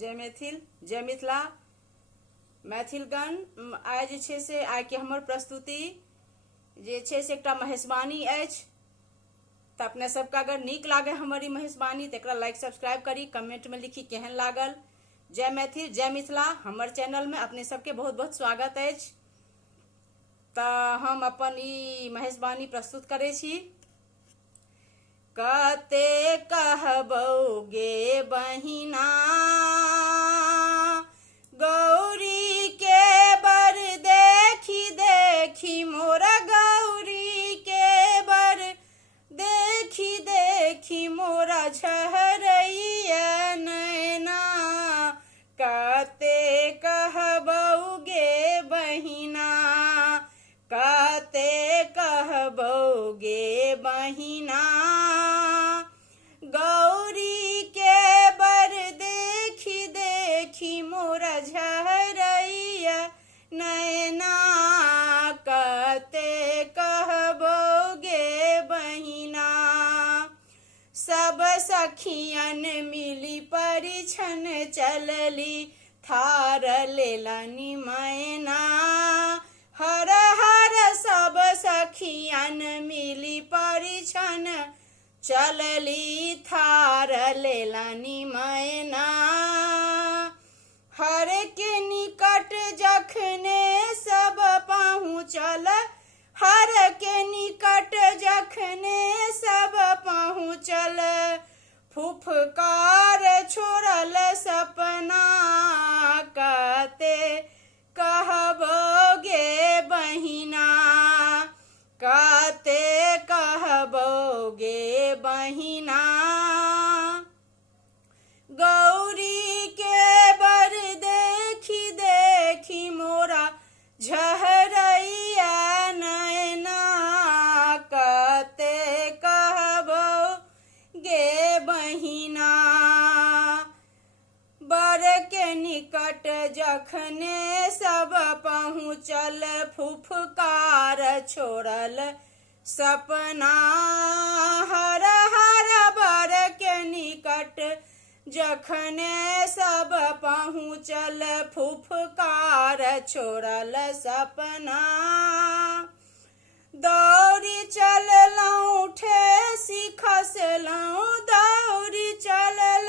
जय मैथिल जय मिथिला मैथिलगण। आइ जे छै से आइ के हमर प्रस्तुति जे छै से एकटा महेशवाणी अछि। तऽ अपने सबके अगर नीक लागे हमर ई महेशवाणी तऽ एकरा लाइक सब्सक्राइब करी, कमेंट में लिखी केहन लागल। जय मैथिल जय मिथिला हमर चैनल में अपने सबके बहुत बहुत स्वागत अछि। तऽ हम अपन ई महेशवाणी प्रस्तुत करै छी। कते कहबौ गे बहिना गौरी के बर, देखी देखी मोर गौरी के बर, देखी देखी मोरा झहरैया नैना। कते कहबौ गे बहिना, कते कहबौ गे बहिना गौरी के बर, देखी देखी मोरा झहरैया नैना। कते कहबौ गे बहिना सब सखियन मिली परिछन चलली, थार लेलनि मैना। हर हर सब सखियन मिली परिछन चलली, थार लेलनि मैना। हर के निकट जखने सब पहुँचल, हर के निकट जखने सब पहुँचल, फुफकार छोड़ल सपना। कते कहबौ गे बहिना, कते कहबौ गे बहिना गौरी के बर, देखी देखी मोरा झहरैया नैना। कते कहबौ गे बहिना बर के निकट जखने सब पहुँचल, फुफकार छोड़ल सपना। हर हर बर के निकट जखने सब पहुँचल, फुफकार छोड़ल सपना। दौड़ी चललहुँ ठेसी खसलहुँ, दौड़ी चललहुँ